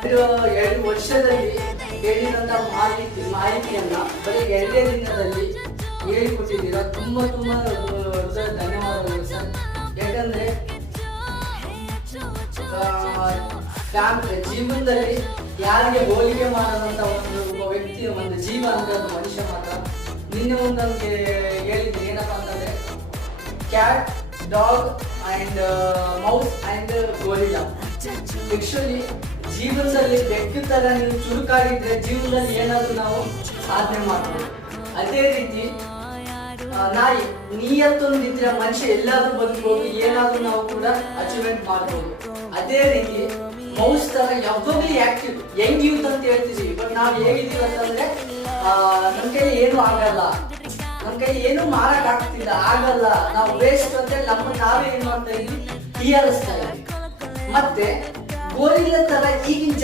2 ವರ್ಷದಲ್ಲಿ ಹೇಳಿದಂತ ಮಾಹಿತಿಯನ್ನ ಬರೀ 2 ದಿನದಲ್ಲಿ ಹೇಳಿಕೊಟ್ಟಿದ್ದೀರಾ. ತುಂಬಾ ಧನ್ಯವಾದಗಳು ಸರ್. ಯಾಕಂದ್ರೆ ಜೀವನದಲ್ಲಿ ಯಾರಿಗೆ ಹೋಲಿಕೆ ಮಾಡದಂತ ಒಬ್ಬ ವ್ಯಕ್ತಿ, ಒಂದು ಜೀವ ಅಂದ್ರೆ ಅದು ಮನುಷ್ಯ ಮಾತ್ರ. ನಿನ್ನೆ ಒಂದೊಂದು ಹೇಳಿದ್ದೀನಿ, ಏನಪ್ಪಾ ಅಂತಂದ್ರೆ cat, dog and mouse and gorilla. Actually ಜೀವನದಲ್ಲಿ ಬೆಕ್ಕು ತರ ನೀವು ಚುರುಕಾಗಿದ್ರೆ ಜೀವನದಲ್ಲಿ ಏನಾದ್ರೂ ನಾವು ಸಾಧನೆ ಮಾಡ್ಬೋದು. ಅದೇ ರೀತಿ ನಾಯಿ ನಿಯತ್ತೊಂದಿದ್ರೆ ಮನುಷ್ಯ ಎಲ್ಲಾದ್ರೂ ಬದುಕಬಹುದು, ಏನಾದ್ರೂ ನಾವು ಕೂಡ ಅಚೀವ್ಮೆಂಟ್ ಮಾಡ್ಬೋದು. ಅದೇ ರೀತಿ ಮೌಸ್ ತರ ಯಾವಾಗಲೂ ಆಕ್ಟಿವ್, ಯಂಗ್ ಯೂತ್ ಅಂತ ಹೇಳ್ತಿದೀವಿ. ಬಟ್ ನಾವು ಹೇಗಿದ್ದೀವಿ ಅಂತಂದ್ರೆ ನಮ್ ಕೈಲಿ ಏನು ಆಗಲ್ಲ, ನಮ್ ಕೈ ಏನು ಮಾಡಕ್ ಆಗ್ತಿಲ್ಲ, ಆಗಲ್ಲ, ನಾವು ವೇಸ್ಟ್ ಅಂತ ನಾವೇ ಏನ್ ಮಾಡ್ತಾ ಇದೀವಿ, ಹೀಯಾಳಿಸ್ತಾ ಇದೀವಿ. ಮತ್ತೆ ಗೋರಿಲ್ಲ ತರ ಈಗಿನ